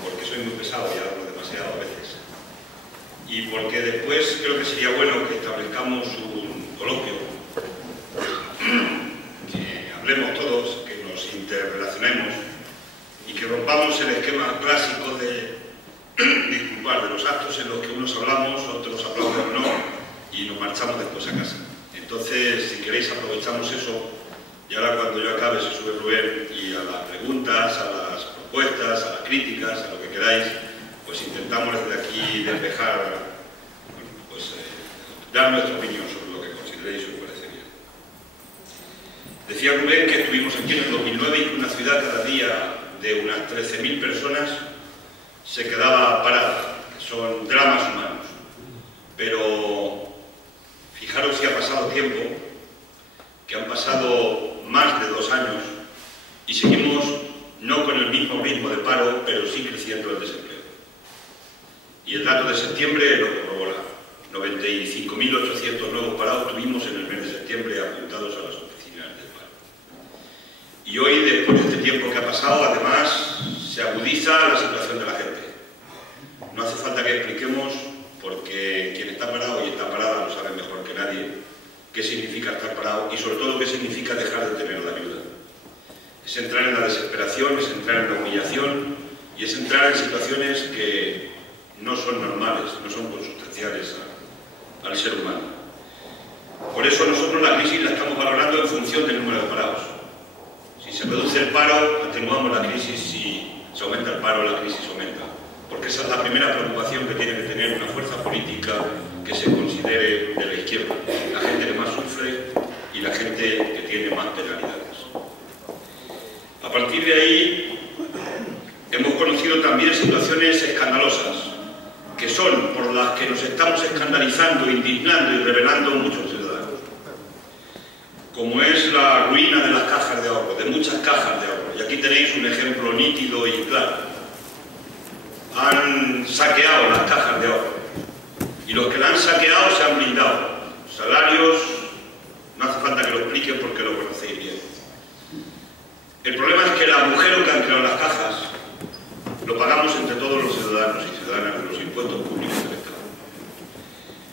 porque soy muy pesado y hablo demasiado a veces, y porque después creo que sería bueno que establezcamos un coloquio, que hablemos todos, que nos interrelacionemos y que rompamos el esquema clásico de los actos en los que unos hablamos, otros aplauden o no, y nos marchamos después a casa. Entonces, si queréis, aprovechamos eso, y ahora cuando yo acabe se sube Rubén, y a las preguntas, a las propuestas, a las críticas, a lo que queráis, pues intentamos desde aquí despejar, bueno, pues dar nuestra opinión sobre lo que consideréis os parece bien. Decía Rubén que estuvimos aquí en el 2009 y que una ciudad cada día de unas 13.000 personas se quedaba parada, que son dramas humanos. Pero fijaros si ha pasado tiempo, que han pasado más de 2 años y seguimos no con el mismo ritmo de paro, pero sí creciendo el desempleo. Y el dato de septiembre lo corrobora. 95.800 nuevos parados tuvimos en el mes de septiembre apuntados a las oficinas del paro. Y hoy, después de este tiempo que ha pasado, además se agudiza la situación de la gente. No hace falta que expliquemos, porque quien está parado y está parada lo sabe mejor que nadie, qué significa estar parado y sobre todo qué significa dejar de tener la ayuda. Es entrar en la desesperación, es entrar en la humillación y es entrar en situaciones que no son normales, no son consustanciales al ser humano. Por eso nosotros la crisis la estamos valorando en función del número de parados. Si se reduce el paro, atenuamos la crisis; si se aumenta el paro, la crisis aumenta. Porque esa es la primera preocupación que tiene que tener una fuerza política que se considere de la izquierda. La gente que más sufre y la gente que tiene más penalidades. A partir de ahí, hemos conocido también situaciones escandalosas, que son por las que nos estamos escandalizando, indignando y rebelando muchos ciudadanos. Como es la ruina de las cajas de ahorro, de muchas cajas de ahorro. Y aquí tenéis un ejemplo nítido y claro. Han saqueado las cajas de ahorro y los que la han saqueado se han blindado. Salarios, no hace falta que lo explique porque lo conocéis bien. El problema es que el agujero que han creado las cajas lo pagamos entre todos los ciudadanos y ciudadanas de los impuestos públicos del Estado.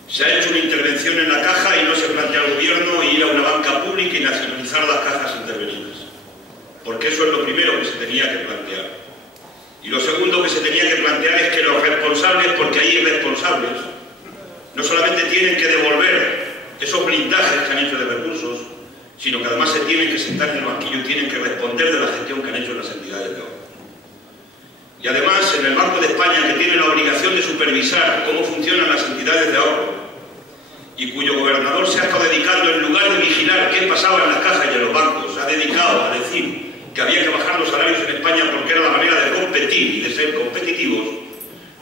Se ha hecho una intervención en la caja y no se plantea al gobierno ir a una banca pública y nacionalizar las cajas intervenidas, porque eso es lo primero que se tenía que plantear. Y lo segundo que se tenía que plantear es que los responsables, porque hay irresponsables, no solamente tienen que devolver esos blindajes que han hecho de recursos, sino que además se tienen que sentar en el banquillo y tienen que responder de la gestión que han hecho las entidades de ahorro. Y además, en el Banco de España, que tiene la obligación de supervisar cómo funcionan las entidades de ahorro, y cuyo gobernador se ha estado dedicando, en lugar de vigilar qué pasaba en las cajas y en los bancos, se ha dedicado a decir que había que bajar los salarios en España porque era la manera de competir y de ser competitivos,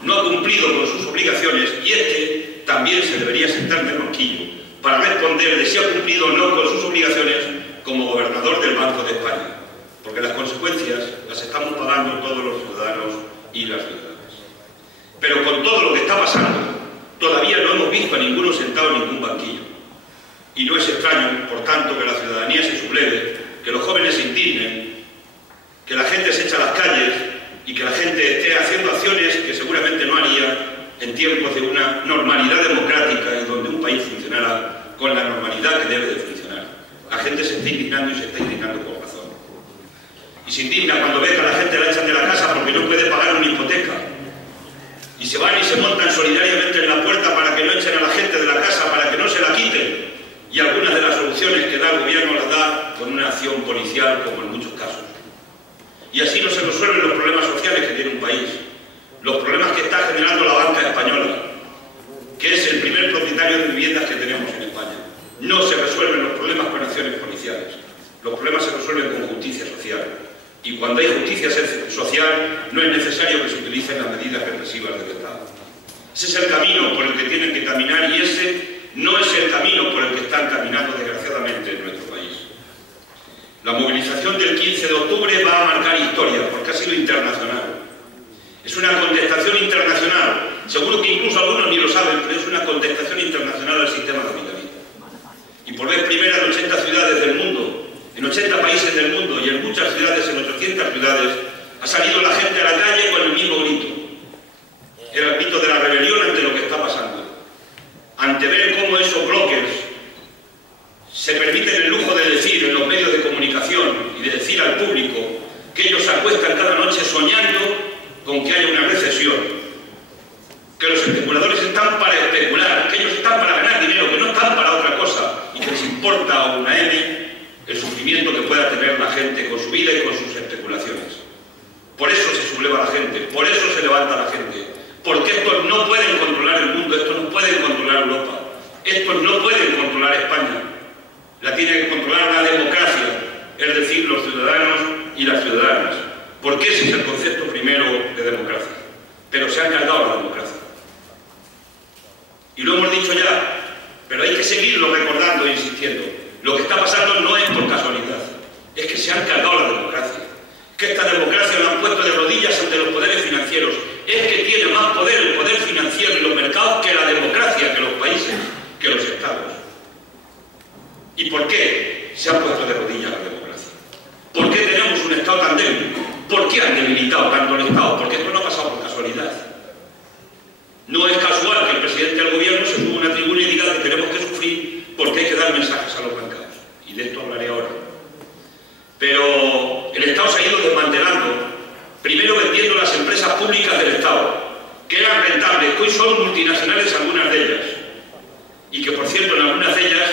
no ha cumplido con sus obligaciones, y también se debería sentar en el banquillo para responder de si ha cumplido o no con sus obligaciones como gobernador del Banco de España, porque las consecuencias las estamos pagando todos los ciudadanos y las ciudadanas. Pero con todo lo que está pasando, todavía no hemos visto a ninguno sentado en ningún banquillo. Y no es extraño, por tanto, que la ciudadanía se subleve, que los jóvenes se indignen, que la gente se eche a las calles y que la gente esté haciendo acciones que seguramente no haría en tiempos de una normalidad democrática y donde un país funcionara con la normalidad que debe de funcionar. La gente se está indignando y se está indignando por razón. Y se indigna cuando ve que a la gente la echan de la casa porque no puede pagar una hipoteca. Y se van y se montan solidariamente en la puerta para que no echen a la gente de la casa, para que no se la quiten. Y algunas de las soluciones que da el gobierno las da con una acción policial, como en muchos casos. Y así no se resuelven los problemas sociales que tiene un país, los problemas que está generando la banca española, que es el primer propietario de viviendas que tenemos en España. No se resuelven los problemas con acciones policiales, los problemas se resuelven con justicia social. Y cuando hay justicia social, no es necesario que se utilicen las medidas represivas del Estado. Ese es el camino por el que tienen que caminar, y ese no es el camino por el que están caminando, desgraciadamente, en nuestro país. La movilización del 15 de octubre va a marcar historia, porque ha sido internacional. Es una contestación internacional. Seguro que incluso algunos ni lo saben, pero es una contestación internacional al sistema capitalista. Y por vez primera en 80 ciudades del mundo, en 80 países del mundo y en muchas ciudades, en 800 ciudades, ha salido la gente a la calle con el mismo grito. están para especular, que ellos están para ganar dinero, que no están para otra cosa, y que les importa una M el sufrimiento que pueda tener la gente con su vida y con sus especulaciones. Por eso se subleva la gente, por eso se levanta la gente, porque estos no pueden controlar el mundo, estos no pueden controlar Europa, estos no pueden controlar España, la tiene que controlar la democracia, es decir, los ciudadanos y las ciudadanas, porque ese es el concepto primero de democracia. Pero se han cargado la democracia. Y lo hemos dicho ya, pero hay que seguirlo recordando e insistiendo. Lo que está pasando no es por casualidad, es que se han cargado la democracia. Que esta democracia la han puesto de rodillas ante los poderes financieros. Es que tiene más poder el poder financiero y los mercados que la democracia, que los países, que los estados. ¿Y por qué se ha puesto de rodillas la democracia? ¿Por qué tenemos un Estado tan débil? ¿Por qué han debilitado tanto el Estado? Porque esto no ha pasado por casualidad. No es casual que el presidente del gobierno se suba a una tribuna y diga que tenemos que sufrir porque hay que dar mensajes a los mercados. Y de esto hablaré ahora. Pero el Estado se ha ido desmantelando, primero vendiendo las empresas públicas del Estado, que eran rentables, que hoy son multinacionales algunas de ellas, y que por cierto en algunas de ellas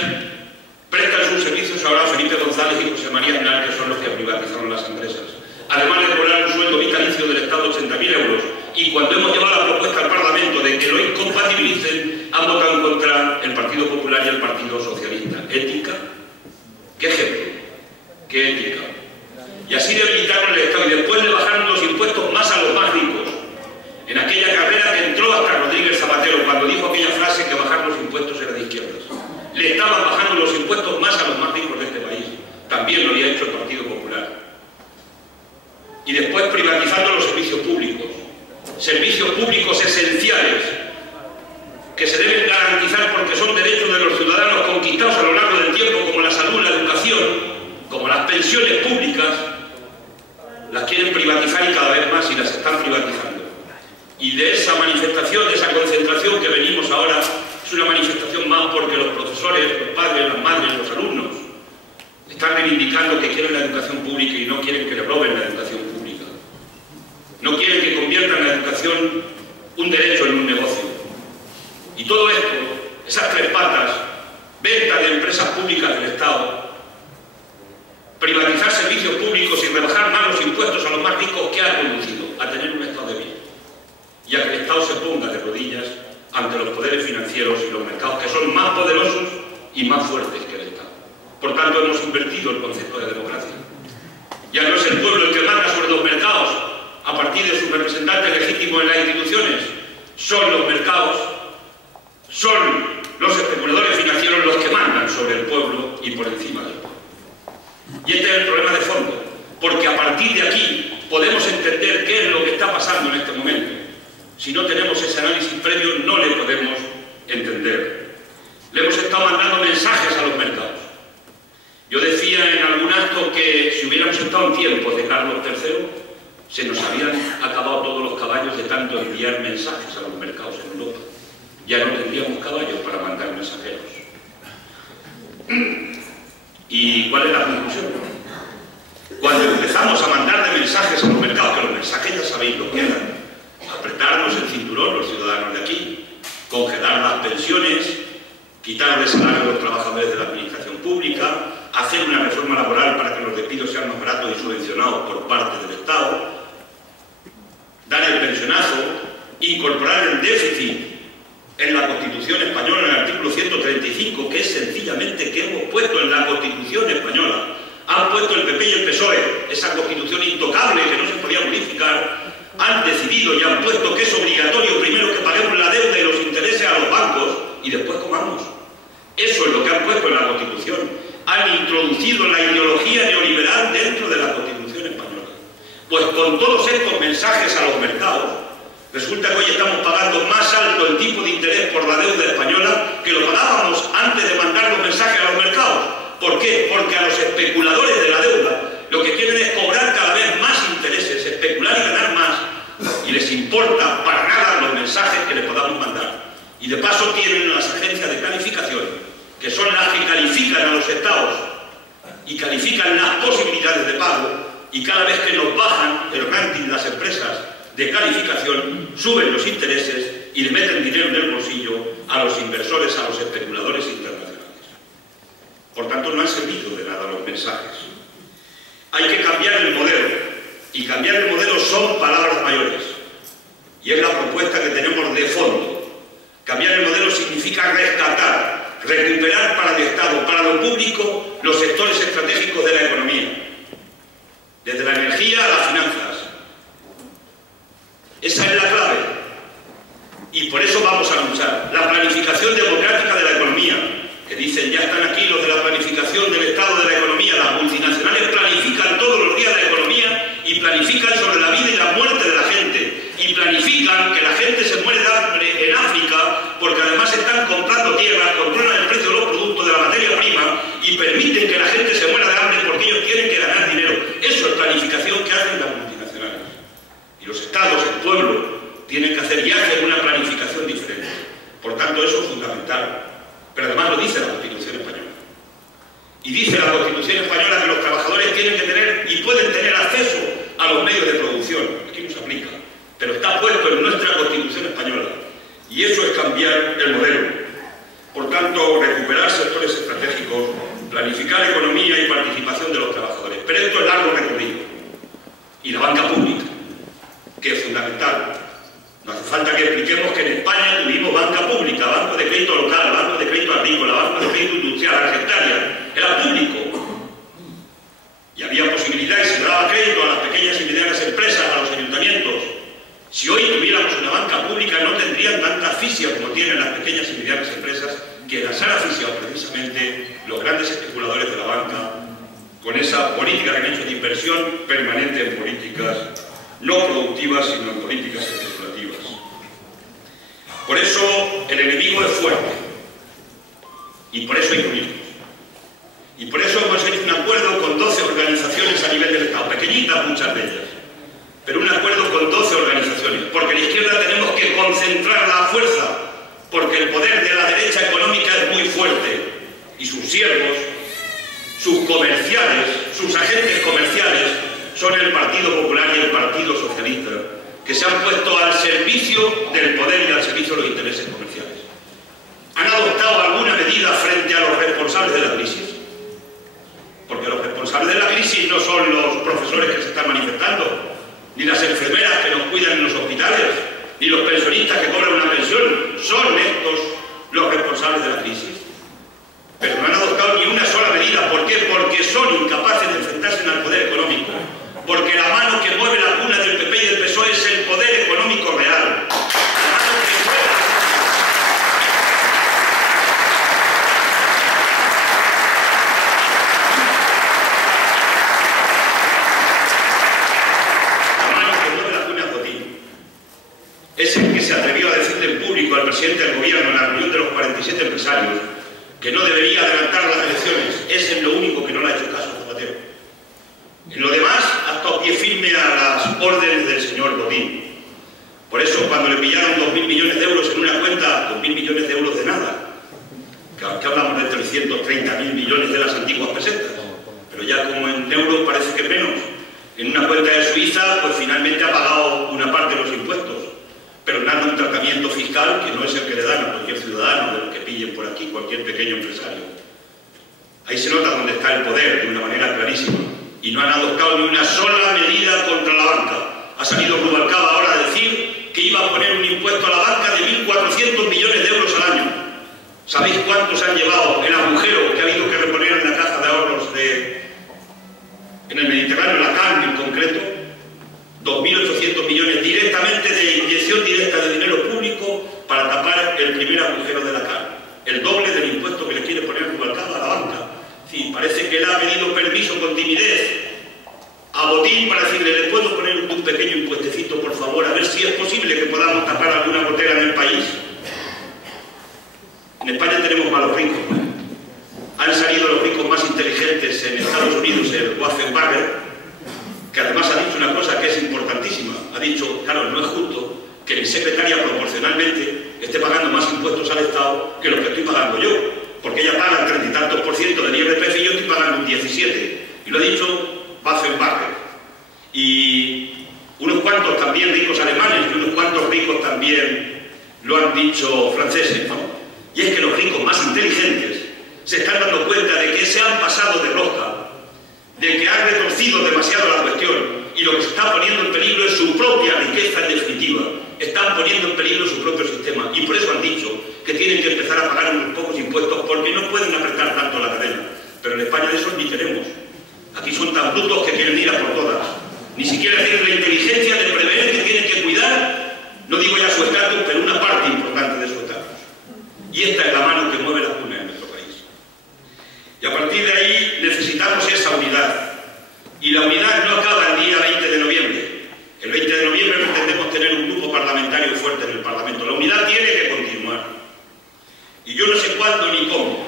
prestan sus servicios ahora a Felipe González y José María Aznar, que son los que privatizaron las empresas. Además de cobrar un sueldo vitalicio del Estado de 80.000 euros, y cuando hemos llevado la propuesta al Parlamento de que lo incompatibilicen, han votado en contra el Partido Popular y el Partido Socialista. ¿Ética? ¿Qué ejemplo? ¿Qué ética? Y así debilitaron el Estado y después le bajaron los impuestos más a los más ricos. En aquella carrera que entró hasta Rodríguez Zapatero cuando dijo aquella frase que bajar los impuestos era de izquierdas. Le estaban bajando los impuestos más a los más ricos de este país. También lo había hecho el Partido Popular. Y después privatizando los servicios públicos esenciales, que se deben garantizar porque son derechos de los ciudadanos conquistados a lo largo del tiempo, como la salud, la educación, como las pensiones públicas, las quieren privatizar y cada vez más, y las están privatizando. Y de esa manifestación, de esa concentración que venimos ahora, es una manifestación más porque los profesores, los padres, las madres, los alumnos, están reivindicando que quieren la educación pública y no quieren que le roben la educación pública. No quieren que conviertan la educación un derecho en un negocio. Y todo esto, esas tres patas, venta de empresas públicas del Estado, privatizar servicios públicos y rebajar más los impuestos a los más ricos, ¿qué ha conducido? A tener un Estado débil. Y a que el Estado se ponga de rodillas ante los poderes financieros y los mercados, que son más poderosos y más fuertes que el Estado. Por tanto, hemos invertido el concepto de democracia. Ya no es el pueblo el que manda sobre los mercados a partir de sus representantes legítimos en las instituciones. Son los mercados, son los especuladores financieros los que mandan sobre el pueblo y por encima del pueblo. Y este es el problema de fondo, porque a partir de aquí podemos entender qué es lo que está pasando en este momento. Si no tenemos ese análisis previo, no le podemos entender. Le hemos estado mandando mensajes a los mercados. Yo decía en algún acto que si hubiéramos estado en tiempos de Carlos III, se nos habían acabado todos los caballos de tanto enviar mensajes a los mercados en Europa. Ya no tendríamos caballos para mandar mensajeros. ¿Y cuál es la conclusión? Cuando empezamos a mandar de mensajes a los mercados, que los mensajes ya sabéis lo que eran: apretarnos el cinturón los ciudadanos de aquí, congelar las pensiones, quitar el salario a los trabajadores de la administración pública, hacer una reforma laboral para que los despidos sean más baratos y subvencionados por parte del Estado, dar el pensionazo, incorporar el déficit en la Constitución española, en el artículo 135, que es sencillamente que hemos puesto en la Constitución española. Han puesto el PP y el PSOE, esa Constitución intocable que no se podía modificar, han decidido y han puesto que es obligatorio primero que paguemos la deuda y los intereses a los bancos y después comamos. Eso es lo que han puesto en la Constitución. Han introducido la ideología neoliberal dentro de la Constitución española. Pues con todos estos mensajes a los mercados, resulta que hoy estamos pagando más alto el tipo de interés por la deuda española que lo pagábamos antes de mandar los mensajes a los mercados. ¿Por qué? Porque a los especuladores de la deuda lo que quieren es cobrar cada vez más intereses, especular y ganar más, y les importa para nada los mensajes que les podamos mandar. Y de paso tienen las agencias de calificación, que son las que califican a los estados y califican las posibilidades de pago, y cada vez que nos bajan el ranking de las empresas de calificación, suben los intereses y le meten dinero en el bolsillo a los inversores, a los especuladores internacionales. Por tanto, no han servido de nada los mensajes. Hay que cambiar el modelo, y cambiar el modelo son palabras mayores, y es la propuesta que tenemos de fondo. Cambiar el modelo significa rescatar, recuperar para el Estado, para lo público, los sectores estratégicos de la economía, desde la energía a las finanzas. Esa es la clave, y por eso vamos a luchar. La planificación democrática de la economía, que dicen, ya están aquí los de la planificación del Estado de la economía. Las multinacionales planifican todos los días la economía y planifican sobre la vida y la muerte de la gente, y planifican que la gente se muere de hambre en África porque además están comprando tierras, controlan el precio de los productos, de la materia prima, y permiten que la gente se muera de hambre porque ellos tienen que ganar dinero. Eso es planificación que hacen las multinacionales. Y los estados, el pueblo, tienen que hacer y hacen una planificación diferente. Por tanto, eso es fundamental. Pero además lo dice la Constitución española. Y dice la Constitución española que los trabajadores tienen que tener y pueden tener acceso a los medios de producción. Aquí no se aplica, pero está puesto en nuestra Constitución española. Y eso es cambiar el modelo. Por tanto, recuperar sectores estratégicos, planificar economía y participación de los trabajadores. Pero esto es largo recorrido. Y la banca pública, que es fundamental. No hace falta que expliquemos que en España tuvimos banca pública, banco de crédito local, banco de crédito agrícola, banco de crédito industrial, argentaria. Era público. Y había posibilidad y se daba crédito a las pequeñas y medianas empresas, a los ayuntamientos. Si hoy tuviéramos una banca pública no tendrían tanta asfixia como tienen las pequeñas y medianas empresas, que las han asfixiado precisamente los grandes especuladores de la banca con esa política que han hecho de inversión permanente en políticas no productivas, sino en políticas especulativas. Por eso el enemigo es fuerte, y por eso hay unirnos. Y por eso hemos hecho un acuerdo con 12 organizaciones a nivel del Estado, pequeñitas muchas de ellas, pero un acuerdo con 12 organizaciones, porque en la izquierda tenemos que concentrar la fuerza, porque el poder de la derecha económica es muy fuerte, y sus siervos, sus comerciales, sus agentes comerciales, son el Partido Popular y el Partido Socialista, que se han puesto al servicio del poder y al servicio de los intereses comerciales. ¿Han adoptado alguna medida frente a los responsables de la crisis? Porque los responsables de la crisis no son los profesores que se están manifestando, ni las enfermeras que nos cuidan en los hospitales, ni los pensionistas que cobran una pensión. Son estos los responsables de la crisis. Pero no han adoptado ni una sola medida. ¿Por qué? Porque son incapaces de enfrentarse al poder económico. Porque la mano que mueve la cuna del PP y del PSOE es el poder económico real. La mano que mueve la cuna es Botín. Es el que se atrevió a decirle en público al presidente del gobierno en la reunión de los 47 empresarios que no debería adelantar las elecciones. Es en lo único que no le ha hecho caso a Zapatero. En lo demás, ha estado pie firme a las órdenes del señor Botín. Por eso, cuando le pillaron 2.000 millones de euros en una cuenta, 2.000 millones de euros de nada, que hablamos de 330.000 millones de las antiguas pesetas, pero ya como en euros parece que menos, en una cuenta de Suiza, pues finalmente ha pagado una parte de los impuestos, pero nada, un tratamiento fiscal que no es el que le dan a cualquier ciudadano de los que pillen por aquí, cualquier pequeño empresario. Ahí se nota dónde está el poder de una manera clarísima. Y no han adoptado ni una sola medida contra la banca. Ha salido Rubalcaba ahora a decir que iba a poner un impuesto a la banca de 1.400 millones de euros al año. ¿Sabéis cuántos han llevado el agujero que ha habido que reponer en la caja de ahorros en el Mediterráneo, la CAN en concreto? 2.800 millones directamente de inyección directa de dinero público para tapar el primer agujero de la CAN. El doble del impuesto que le quiere poner Rubalcaba a la banca. Sí, parece que él ha pedido permiso con timidez a Botín para decirle, ¿le puedo poner un pequeño impuestecito, por favor, a ver si es posible que podamos tapar alguna gotera en el país? En España tenemos malos ricos. Han salido los ricos más inteligentes en Estados Unidos, el Waffenbarger, que además ha dicho una cosa que es importantísima. Ha dicho, claro, no es justo que mi secretaria proporcionalmente esté pagando más impuestos al Estado que los que estoy pagando yo, porque ella paga el 30 y tantos % del IRPF y yo estoy pagando un 17%. Y lo ha dicho Waffenbarger. Y unos cuantos también ricos alemanes y unos cuantos ricos también lo han dicho franceses, ¿no? Y es que los ricos más inteligentes se están dando cuenta de que se han pasado de rosca, de que han retorcido demasiado la cuestión, y lo que se está poniendo en peligro es su propia riqueza en definitiva. Están poniendo en peligro su propio sistema, y por eso han dicho que tienen que empezar a pagar unos pocos impuestos, porque no pueden apretar tanto la cadena. Pero en España de eso ni tenemos. Aquí son tan brutos que quieren ir a por todas. Ni siquiera tienen la inteligencia de prever que tienen que cuidar, no digo ya su estatus, pero una parte importante de su estatus. Y esta es la mano que mueve la cuna en nuestro país. Y a partir de ahí necesitamos esa unidad. Y la unidad no acaba el día 20 de noviembre. El 20 de noviembre pretendemos tener un grupo parlamentario fuerte en el Parlamento. La unidad tiene que continuar. Y yo no sé cuándo ni cómo,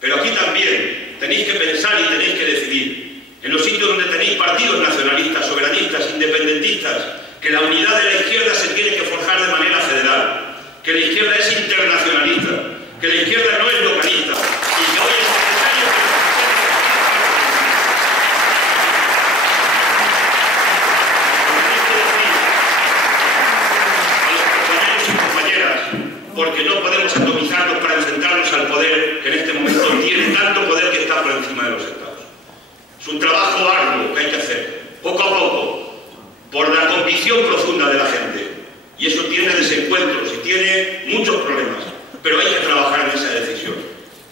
pero aquí también tenéis que pensar y tenéis que decidir. En los sitios donde tenéis partidos nacionalistas, soberanistas, independentistas, que la unidad de la izquierda se tiene que forjar de manera federal, que la izquierda es internacionalista, que la izquierda no es localista, y que hoy es necesario que a los compañeros y compañeras, porque no podemos atomizarnos para enfrentarnos al poder que en este momento tiene tanto poder que está por encima de los estados. Es un trabajo arduo que hay que hacer, poco a poco, por la convicción profunda de la gente. Y eso tiene desencuentros y tiene muchos problemas, pero hay que trabajar en esa decisión.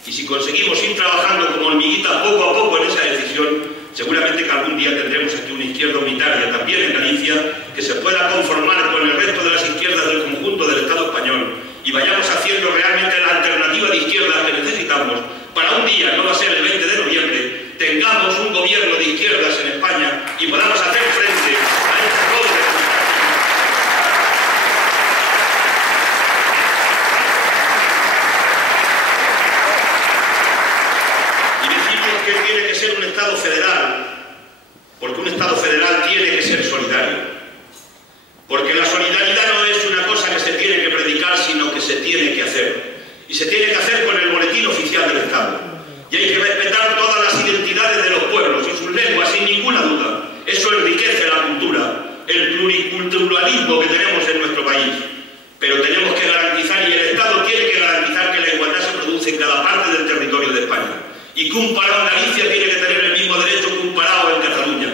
Y si conseguimos ir trabajando como hormiguitas poco a poco en esa decisión, seguramente que algún día tendremos aquí una izquierda unitaria, también en Galicia, que se pueda conformar con el resto de las izquierdas del conjunto del Estado español, y vayamos haciendo realmente la alternativa de izquierda que necesitamos para un día, no va a ser el 20 de noviembre, tengamos un gobierno de izquierdas en España y podamos hacer frente a este robo de y decimos que tiene que ser un Estado federal, porque un Estado federal tiene que ser solidario, porque la solidaridad no es una cosa que se tiene que predicar, sino que se tiene que hacer, y se tiene que hacer con el boletín oficial del Estado. Y hay que respetar todas las identidades de los pueblos y sus lenguas, sin ninguna duda. Eso enriquece la cultura, el pluriculturalismo que tenemos en nuestro país. Pero tenemos que garantizar, y el Estado tiene que garantizar, que la igualdad se produce en cada parte del territorio de España. Y que un parado en Galicia tiene que tener el mismo derecho que un parado en Cataluña.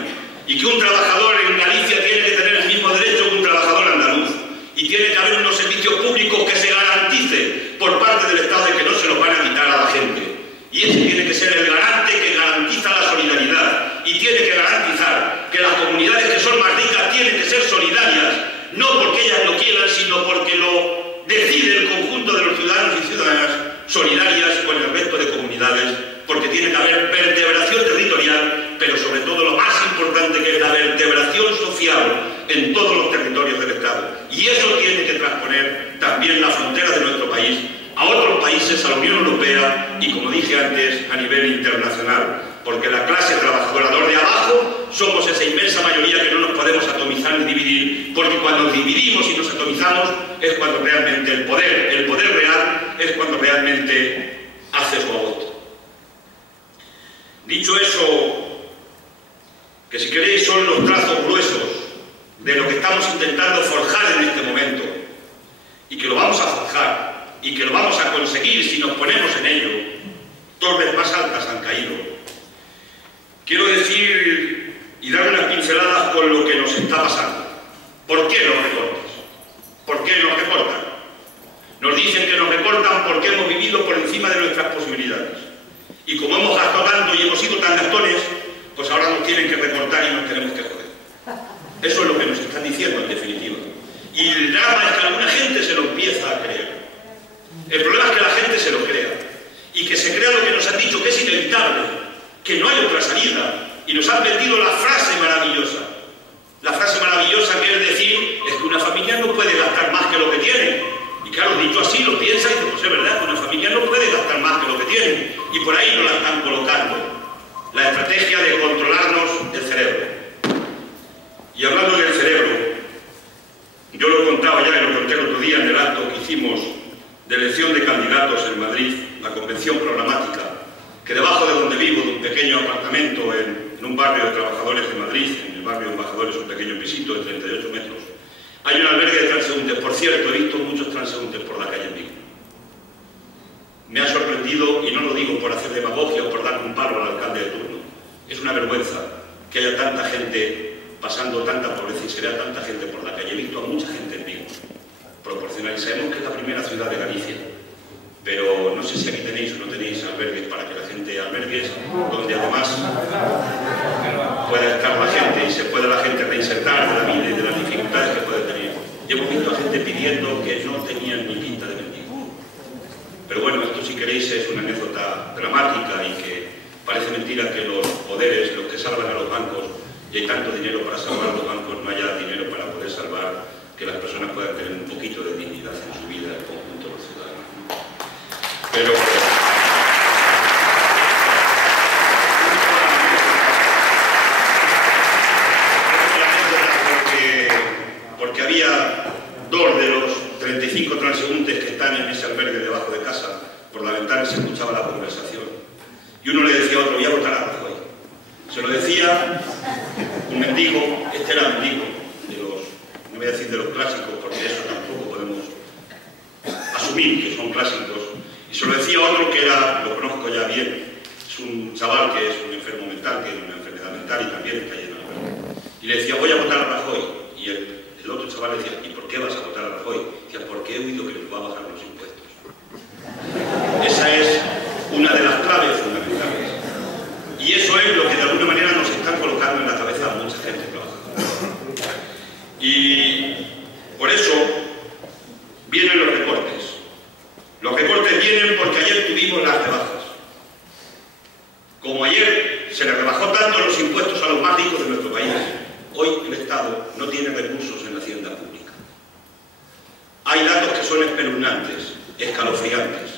Y que un trabajador en Galicia tiene que tener el mismo derecho que un trabajador andaluz. Y tiene que haber unos servicios públicos que se garantice por parte del Estado, y que no se los van a quitar a la gente. Y ese tiene que ser el garante que garantiza la solidaridad, y tiene que garantizar que las comunidades que son más ricas tienen que ser solidarias, no porque ellas lo quieran, sino porque lo decide el conjunto de los ciudadanos y ciudadanas, solidarias con el resto de comunidades, porque tiene que haber vertebración territorial, pero sobre todo lo más importante, que es la vertebración social en todos los territorios del Estado. Y eso tiene que transponer también la frontera de nuestro país a otros países, a la Unión Europea y, como dije antes, a nivel internacional, porque la clase trabajadora de abajo somos esa inmensa mayoría que no nos podemos atomizar ni dividir, porque cuando nos dividimos y nos atomizamos es cuando realmente el poder real es cuando realmente hace su agosto. Dicho eso, que si queréis son los trazos gruesos de lo que estamos intentando forjar en este momento, y que lo vamos a forjar, y que lo vamos a conseguir si nos ponemos en ello. Torres más altas han caído. Quiero decir y dar unas pinceladas con lo que nos está pasando. ¿Por qué los recortes? ¿Por qué nos recortan? Nos dicen que nos recortan porque hemos vivido por encima de nuestras posibilidades. Y como hemos gastado tanto y hemos sido tan gastones, pues ahora nos tienen que recortar y nos tenemos que joder. Eso es lo que nos están diciendo en definitiva. Y el drama es que alguna gente se lo empieza a creer. El problema es que la gente se lo crea, y que se crea lo que nos han dicho, que es inevitable, que no hay otra salida, y nos han vendido la frase maravillosa que es decir, es que una familia no puede gastar más que lo que tiene. Y claro, dicho así, lo piensa y dice, pues es verdad, que una familia no puede gastar más que lo que tiene, y por ahí nos la están colocando, la estrategia de controlarnos el cerebro. Y hablando del cerebro, yo lo contaba ya, lo conté el otro día en el acto que hicimos de elección de candidatos en Madrid, la convención programática, que debajo de donde vivo, de un pequeño apartamento en un barrio de trabajadores de Madrid, en el barrio de Embajadores, un pequeño pisito de 38 metros, hay un albergue de transeúntes. Por cierto, he visto muchos transeúntes por la calle en Vigo. Me ha sorprendido, y no lo digo por hacer demagogia o por darle un palo al alcalde de turno, es una vergüenza que haya tanta gente pasando tanta pobreza y se vea tanta gente por la calle. He visto a mucha gente en Vigo, proporcional, y sabemos que es la primera ciudad de Galicia, pero no sé si aquí tenéis o no tenéis albergues para que la gente, albergues donde además pueda estar la gente y se pueda la gente reinsertar de la vida y de las dificultades que puede tener. Y hemos visto a gente pidiendo que no tenían ni pinta de mendigo. Pero bueno, esto si queréis es una anécdota dramática y que parece mentira que los poderes, los que salvan a los bancos, y hay tanto dinero para salvar a los bancos, no haya dinero para poder salvar que las personas puedan tener un poquito de dignidad en su vida, el conjunto de los ciudadanos. Pero porque había 2 de los 35 transeúntes que están en ese albergue debajo de casa, por la ventana se escuchaba la conversación. Y uno le decía a otro, voy a votar a Rajoy. Se lo decía un mendigo, este era mendigo, no voy a decir de los clásicos, porque eso tampoco podemos asumir que son clásicos. Y se lo decía a otro que era, lo conozco ya bien, es un chaval que es un enfermo mental, tiene una enfermedad mental y también está lleno de albergue. Y le decía, voy a votar a Rajoy. Y el otro chaval le decía, ¿y por qué vas a votar a Rajoy? Decía, porque he oído que nos va a bajar los impuestos. Esa es una de las claves fundamentales. Y eso es lo que de alguna manera nos están colocando en la cabeza a mucha gente trabajadora. Y por eso vienen los recortes. Los recortes vienen porque ayer tuvimos las rebajas. Como ayer se le rebajó tanto los impuestos a los más ricos de nuestro país, hoy el Estado no tiene recursos en la hacienda pública. Hay datos que son espeluznantes, escalofriantes.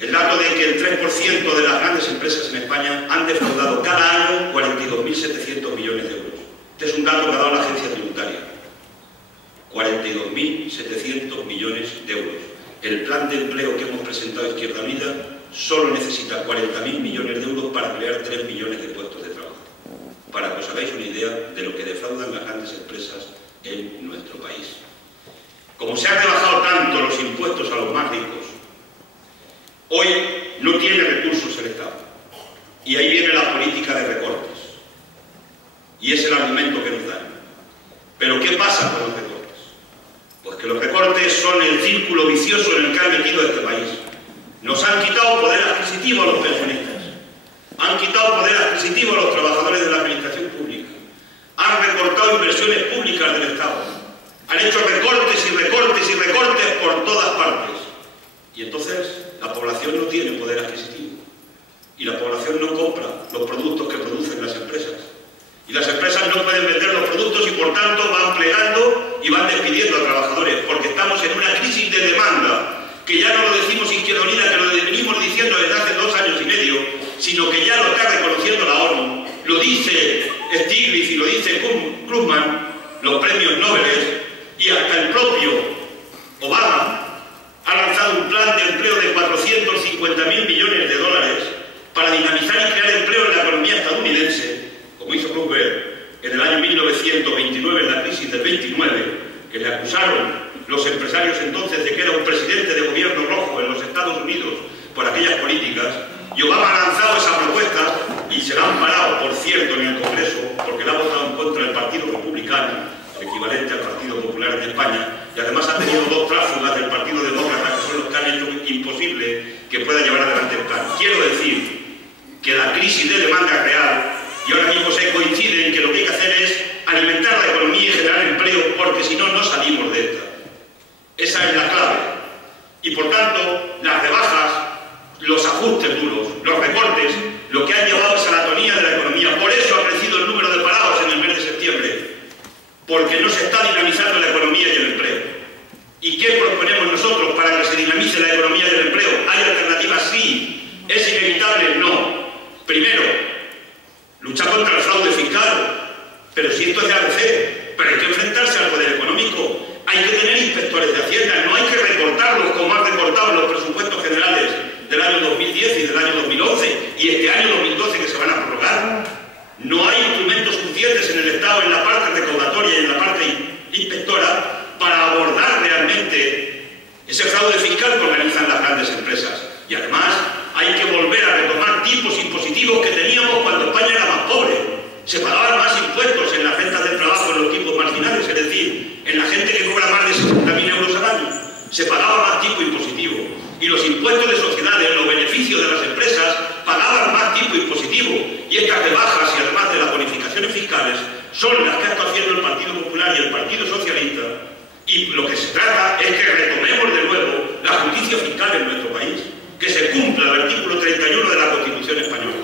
El dato de que el 3% de las grandes empresas en España han defraudado cada año 42.700 millones de euros. Este es un dato que ha dado la agencia tributaria. 42.700 millones de euros. El plan de empleo que hemos presentado Izquierda Unida solo necesita 40.000 millones de euros para crear 3 millones de puestos de trabajo. Para que os hagáis una idea de lo que defraudan las grandes empresas en nuestro país. Como se han rebajado tanto los impuestos a los más ricos, hoy no tiene recursos el Estado. Y ahí viene la política de recortes. Y es el argumento que nos dan. Pero ¿qué pasa con los recortes? Pues que los recortes son el círculo vicioso en el que han metido a este país. Nos han quitado poder adquisitivo a los pensionistas. Han quitado poder adquisitivo a los trabajadores de la administración pública. Han recortado inversiones públicas del Estado. Han hecho recortes y recortes y recortes por todas partes. Y entonces la población no tiene poder adquisitivo. Y la población no compra los productos que producen las empresas. Y las empresas no pueden vender los productos y por tanto van plegando y van despidiendo a trabajadores. Porque estamos en una crisis de demanda, que ya no lo decimos Izquierda Unida, que lo venimos diciendo desde hace 2 años y medio, sino que ya lo está reconociendo la ONU, lo dice Stiglitz y lo dice Krugman, los premios Nobel, y hasta el propio Obama ha lanzado un plan de empleo de 450.000 millones de dólares para dinamizar y crear empleo en la economía estadounidense, como hizo Roosevelt en el año 1929, en la crisis del 29, que le acusaron los empresarios entonces de que era un presidente de gobierno rojo en los Estados Unidos por aquellas políticas. Y Obama ha lanzado esa propuesta y se la han parado, por cierto, en el Congreso, porque la ha votado en contra del Partido Republicano, el equivalente al Partido Popular de España, y además ha tenido 2 tráfugas del Partido Demócrata, que son los que han hecho imposible que pueda llevar adelante el plan. Quiero decir que la crisis de demanda es real y ahora mismo se coincide en que lo que hay que hacer es alimentar la economía y generar empleo, porque si no, no salimos de esta. Esa es la clave. Y por tanto, las rebajas, los ajustes duros, los recortes, lo que han llevado es a la atonía de la economía. Por eso ha crecido el número de parados en el mes de septiembre, porque no se está dinamizando la economía y el empleo. ¿Y qué proponemos nosotros para que se dinamice la economía y el empleo? ¿Hay alternativas? Sí. ¿Es inevitable? No. Primero, luchar contra el fraude fiscal. Pero si esto es de ABC, pero hay que enfrentarse al poder económico. Hay que tener inspectores de Hacienda, no hay que recortarlos como han recortado los presupuestos generales del año 2010 y del año 2011 y este año 2012 que se van a prorrogar. No hay instrumentos suficientes en el Estado, en la parte recaudatoria y en la parte inspectora, ese fraude fiscal que organizan las grandes empresas. Y además hay que volver a retomar tipos impositivos que teníamos cuando España era más pobre. Se pagaban más impuestos en las rentas del trabajo en los tipos marginales, es decir, en la gente que cobra más de 60.000 euros al año. Se pagaba más tipo impositivo. Y los impuestos de sociedades, los beneficios de las empresas, pagaban más tipo impositivo. Y estas rebajas y además de las bonificaciones fiscales son las que ha estado haciendo el Partido Popular y el Partido Socialista. Y lo que se trata es que retomemos de nuevo la justicia fiscal en nuestro país, que se cumpla el artículo 31 de la Constitución española.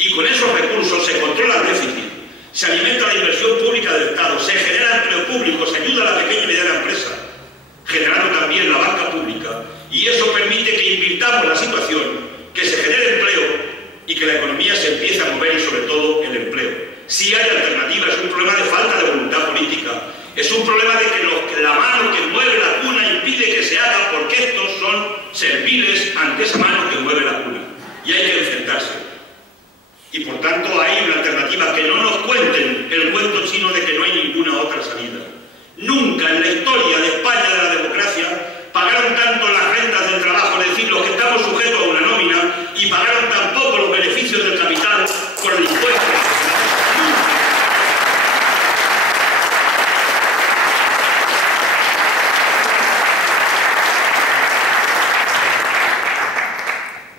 Y con esos recursos se controla el déficit, se alimenta la inversión pública del Estado, se genera empleo público, se ayuda a la pequeña y mediana empresa, generando también la banca pública. Y eso permite que invirtamos la situación, que se genere empleo y que la economía se empiece a mover y sobre todo el empleo. Si hay alternativa, es un problema de falta de voluntad política, es un problema de que la mano que mueve la cuna impide que se haga, porque estos son serviles ante esa mano que mueve la cuna. Y hay que enfrentarse. Y por tanto hay una alternativa, que no nos cuenten el cuento chino de que no hay ninguna otra salida. Nunca en la historia de España, de la democracia, pagaron tanto las rentas del trabajo, es decir, los que estamos sujetos a una nómina, y pagaron tan poco los beneficios del capital por el impuesto.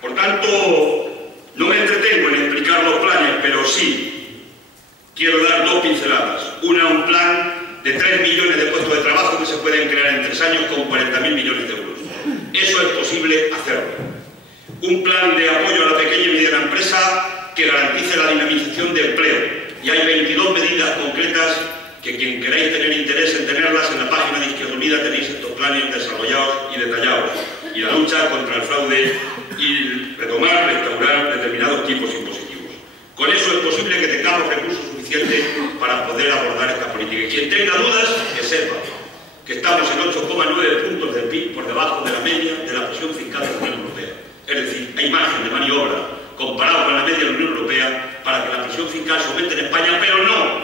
Por tanto, no me entretengo en explicar los planes, pero sí quiero dar dos pinceladas. Una, un plan de 3 millones de puestos de trabajo que se pueden crear en 3 años con 40.000 millones de euros. Eso es posible hacerlo. Un plan de apoyo a la pequeña y mediana empresa que garantice la dinamización de empleo. Y hay 22 medidas concretas que quien queráis tener interés en tenerlas, en la página de Izquierda Unida tenéis estos planes desarrollados y detallados. Y la lucha contra el fraude y retomar, restaurar determinados tipos impositivos. Con eso es posible que tengamos recursos suficientes para poder abordar esta política. Y quien tenga dudas, que sepa que estamos en 8,9 puntos del PIB por debajo de la media de la presión fiscal de la Unión Europea. Es decir, hay margen de maniobra comparado con la media de la Unión Europea para que la presión fiscal se aumente en España, pero no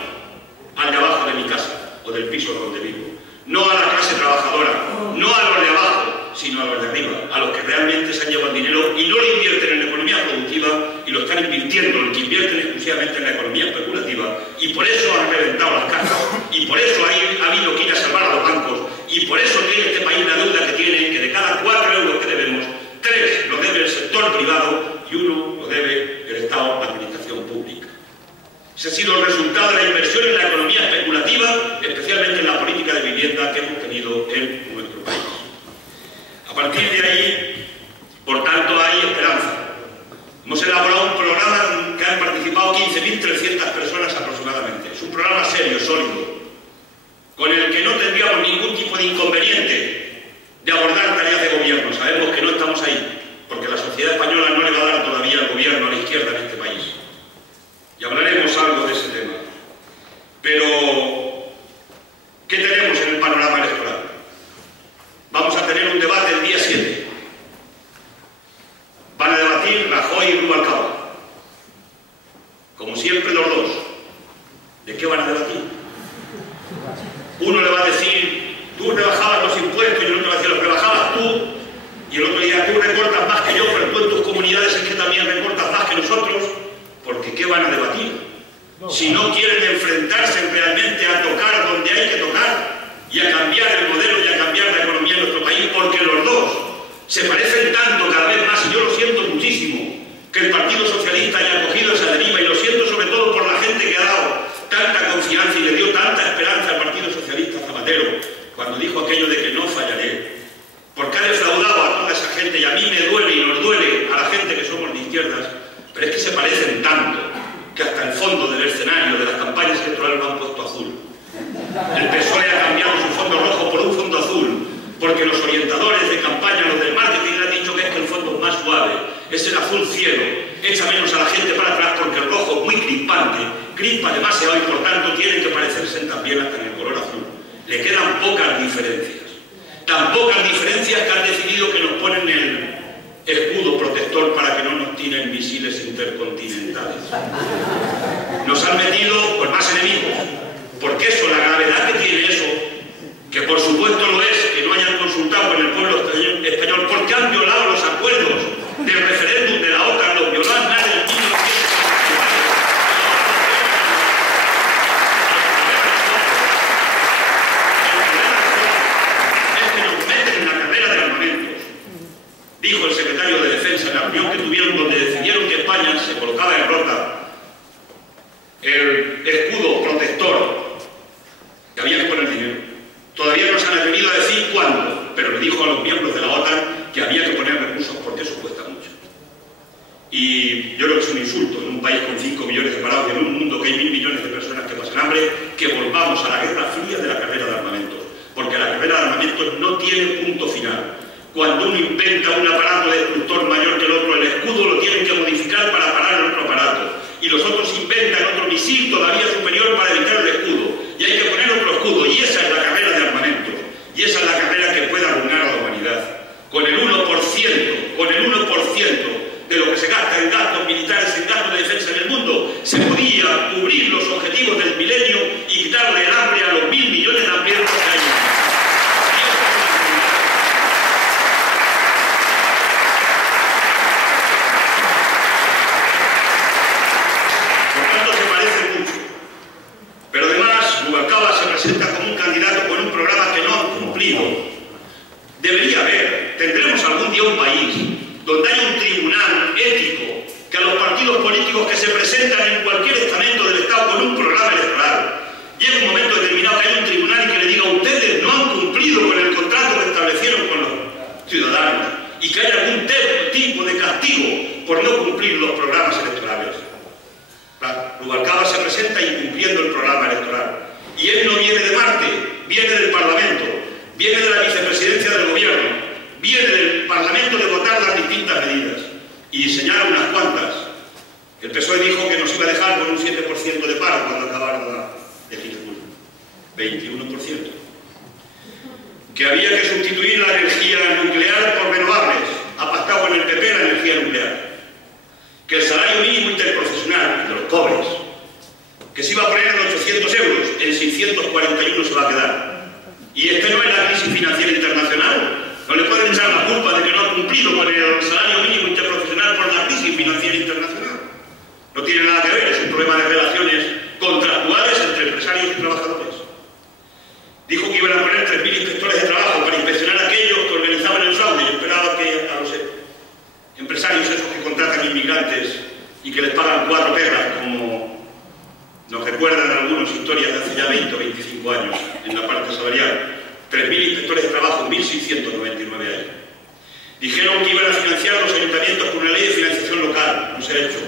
al de abajo de mi casa o del piso donde vivo. No a la clase trabajadora, no a los de abajo, sino a los de arriba, a los que realmente se han llevado el dinero y no lo invierten en la economía productiva y lo están invirtiendo, los que invierten exclusivamente en la economía especulativa, y por eso han reventado las cajas, y por eso ha habido que ir a salvar a los bancos, y por eso tiene este país la deuda que tiene, que de cada 4 euros que debemos, 3 lo debe el sector privado y 1 lo debe el Estado, la administración pública. Ese ha sido el resultado de la inversión en la economía especulativa, especialmente en la política de vivienda que hemos tenido en nuestro país. A partir de ahí, por tanto, hay esperanza. Hemos elaborado un programa que han participado 15.300 personas aproximadamente. Es un programa serio, sólido, con el que no tendríamos ningún tipo de inconveniente de abordar tareas de gobierno. Sabemos que no estamos ahí, porque la sociedad española no le va a dar todavía el gobierno a la izquierda en este país. Y hablaremos algo de ese tema. Pero, ¿qué tenemos en el panorama electoral? Vamos a tener un debate el día 7. Van a debatir Rajoy y Rubalcaba. Como siempre los dos. ¿De qué van a debatir? Uno le va a decir, tú rebajabas los impuestos, y el otro va a decir, los rebajabas tú. Y el otro dirá, tú recortas más que yo, pero tú en tus comunidades es que también recortas más que nosotros. Porque ¿qué van a debatir? Si no quieren enfrentarse realmente a tocar donde hay que tocar y a cambiar el modelo y a cambiar la economía de nuestro país, porque los dos se parecen tanto cada vez más, y yo lo siento muchísimo que el Partido Socialista haya cogido esa deriva, y lo siento sobre todo por la gente que ha dado tanta confianza y le dio tanta esperanza al Partido Socialista Zapatero cuando dijo aquello de que no fallaré, porque ha defraudado a toda esa gente, y a mí me duele y nos duele a la gente que somos de izquierdas, pero es que se parecen tanto que hasta el fondo del escenario de las campañas electorales lo han puesto azul. El PSOE ha cambiado su fondo rojo por un fondo azul, porque los orientadores de campaña, los del marketing, le han dicho que es que el fondo es más suave, es el azul cielo, echa menos a la gente para atrás, porque el rojo es muy crispante, crispa demasiado, y por tanto tienen que parecerse también hasta en el color azul. Le quedan pocas diferencias, tan pocas diferencias que han decidido que nos ponen el escudo protector para que no nos tiren misiles intercontinentales. Nos han metido por más enemigos, porque eso, la gravedad que tiene eso, que por supuesto lo es, que no hayan consultado con el pueblo dijo a los miembros de la OTAN que había que poner recursos porque eso cuesta mucho. Y yo creo que es un insulto en un país con 5 millones de parados y en un mundo que hay 1.000 millones de personas que pasan hambre, que volvamos a la guerra fría de la carrera de armamentos, porque la carrera de armamentos no tiene punto final. Cuando uno inventa un aparato destructor mayor que el otro, el escudo lo tienen que modificar para parar el otro aparato. Y los otros inventan otro misil todavía superior para evitar el escudo. Y hay que poner otro escudo. Y esa es la carrera de armamentos. Y esa es la carrera que puede arruinar a la humanidad. Con el 1% de lo que se gasta en gastos militares, en gastos de defensa en el mundo, se podía cubrir los objetivos del milenio y quitarle el hambre a los 1.000 millones de hambrientos que hay. Pero además, Rubalcaba se presenta como un candidato con un programa que no han cumplido. Debería haber, tendremos algún día un país donde haya un tribunal ético que a los partidos políticos que se presentan en cualquier estamento del Estado con un programa electoral, llega un momento determinado que haya un tribunal y que le diga: ustedes no han cumplido con el contrato que establecieron con los ciudadanos, y que haya algún tipo de castigo por no cumplir los programas electorales. Rubalcaba se presenta incumpliendo el programa electoral. Y él no viene de Marte, viene del Parlamento, viene de la vicepresidencia del gobierno, viene del Parlamento de votar las distintas medidas. Y señala unas cuantas. El PSOE dijo que nos iba a dejar con un 7% de paro cuando acabara la legislatura. 21%. Que había que sustituir la energía nuclear por renovables. Ha pactado con el PP la energía nuclear. Que el salario mínimo interprofesional de los pobres, que se iba a poner en 800 euros, en 641 se va a quedar. Y esta no es la crisis financiera internacional. No le pueden echar la culpa de que no ha cumplido con el salario mínimo interprofesional por la crisis financiera internacional. No tiene nada que ver, es un problema de relaciones contractuales entre empresarios y trabajadores. Dijo que iban a poner 3.000 inspectores de trabajo para inspeccionar a aquellos que organizaban el fraude. Yo esperaba que a los empresarios esos que contratan inmigrantes y que les pagan 4 perras, como nos recuerdan algunas historias de hace ya 20 o 25 años en la parte salarial. 3.000 inspectores de trabajo, 1.699 hay. Dijeron que iban a financiar los ayuntamientos con una ley de financiación local, no se ha hecho.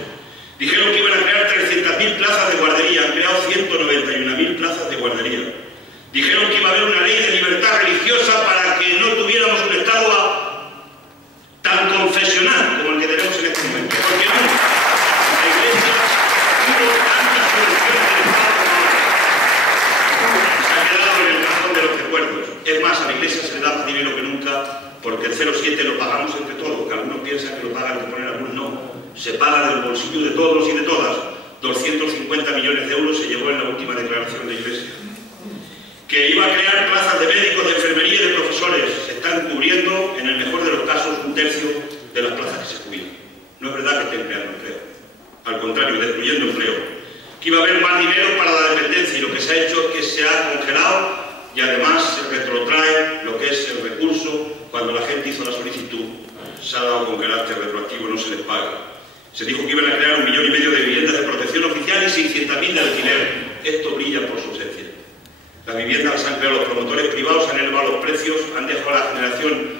Dijeron que iban a crear 300.000 plazas de guardería, han creado 191.000 plazas de guardería. Dijeron que iba a haber una ley de libertad religiosa para que no tuviéramos un Estado tan confesional como el que tenemos en este momento. Porque nunca la Iglesia tuvo tantas soluciones del Estado como ahora. Se ha quedado en el cajón de los recuerdos. Es más, a la Iglesia se le da más dinero que nunca, porque el 0,7 lo pagamos entre todos, que algunos piensan que lo pagan de poner algunos no. Se paga del bolsillo de todos y de todas. 250 millones de euros se llevó en la última declaración de Iglesia. Que iba a crear plazas de médicos, de enfermería y de profesores. Se están cubriendo, en el mejor de los casos, 1/3 de las plazas que se jubilan. No es verdad que estén creando empleo. Al contrario, destruyendo empleo. Que iba a haber más dinero para la dependencia, y lo que se ha hecho es que se ha congelado y además se retrotrae lo que es el recurso. Cuando la gente hizo la solicitud, se ha dado con carácter retroactivo, no se les paga. Se dijo que iban a crear 1,5 millones de viviendas de protección oficial y 600.000 de alquiler. Esto brilla por su ausencia. Las viviendas las han creado los promotores privados, han elevado los precios, han dejado a la generación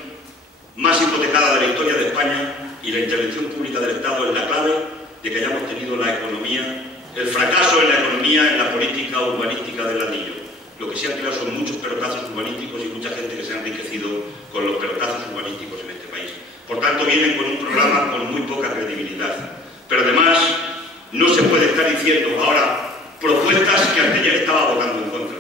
más hipotecada de la historia de España, y la intervención pública del Estado es la clave de que hayamos tenido la economía, el fracaso en la economía, en la política urbanística del ladrillo. Lo que se han creado son muchos pelotazos urbanísticos y mucha gente que se ha enriquecido con los pelotazos urbanísticos en este país. Por tanto, vienen con un programa con muy poca credibilidad. Pero además, no se puede estar diciendo ahora propuestas que anteayer estaba votando en contra.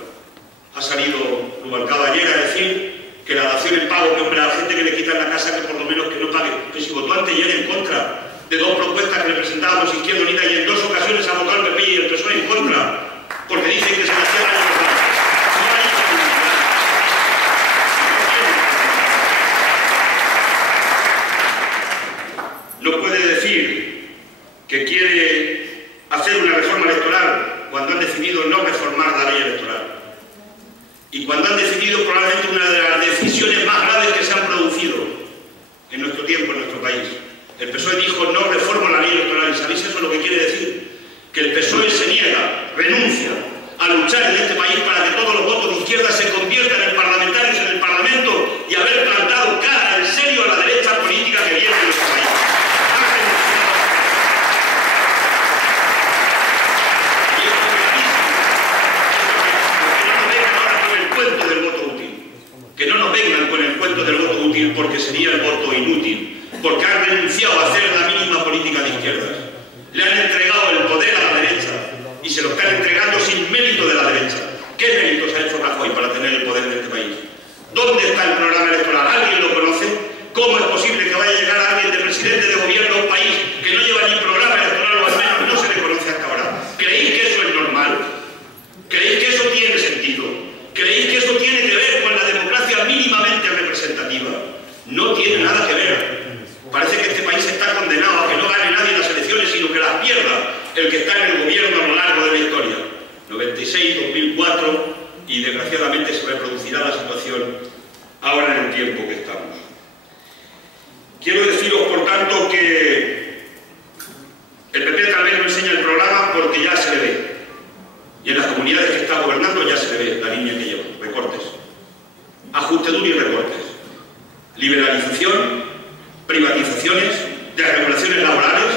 Ha salido Rubalcaba ayer a decir que la dación en pago, que hombre, a la gente que le quitan la casa, que por lo menos que no pague. Pues si votó anteayer en contra de 2 propuestas que le presentábamos Izquierda Unida, y en 2 ocasiones ha votado el PP y el PSOE en contra, porque dicen que se la cierran los bancos. No puede decir que quiere hacer una reforma electoral cuando han decidido no reformar la ley electoral. Y cuando han decidido probablemente una de las decisiones más graves que se han producido en nuestro tiempo, en nuestro país. El PSOE dijo: no reformo la ley electoral. ¿Y sabéis eso lo que quiere decir? Que el PSOE se niega, renuncia a luchar después del voto útil porque sería el voto inútil, porque han renunciado a hacer la mínima política de izquierdas. Le han entregado el poder a la derecha y se lo están entregando sin mérito de la derecha. ¿Qué méritos ha hecho Rajoy para tener el poder de este país? ¿Dónde está el programa electoral? ¿Alguien lo conoce? ¿Cómo es posible que vaya a llegar alguien de presidente de gobierno a un país que no lleva ni programa electoral o al menos no se le conoce hasta ahora? ¿Creéis que eso es normal? ¿Creéis que eso tiene sentido? ¿Creéis que eso tiene que ver con la democracia mínimamente representativa? No tiene nada que ver. Parece que este país está condenado a que no gane nadie las elecciones, sino que las pierda el que está en el gobierno a lo largo de la historia. 96, 2004, y desgraciadamente se reproducirá la situación ahora en el tiempo que estamos. Quiero deciros, por tanto, que el PP tal vez no enseña el programa porque ya se le ve. Y en las comunidades que está gobernando ya se le ve la línea que lleva. Recortes. Ajuste duro y recortes. Liberalización, privatizaciones, desregulaciones laborales,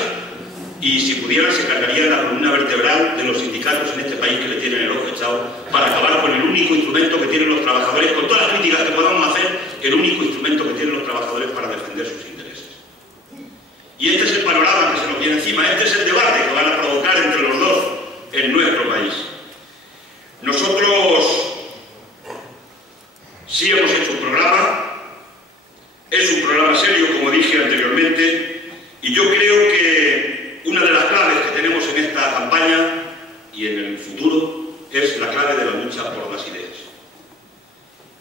y si pudieran se cargarían la columna vertebral de los sindicatos en este país que le tienen el ojo echado para acabar con el único instrumento que tienen los trabajadores, con todas las críticas que podamos hacer, el único instrumento que tienen los trabajadores para defender sus intereses. Y este es el panorama que se nos viene encima, este es el debate que van a provocar entre los dos en nuestro país. Nosotros sí hemos hecho un programa, es un programa serio, como dije anteriormente, y yo creo que una de las claves que tenemos en esta campaña y en el futuro es la clave de la lucha por las ideas.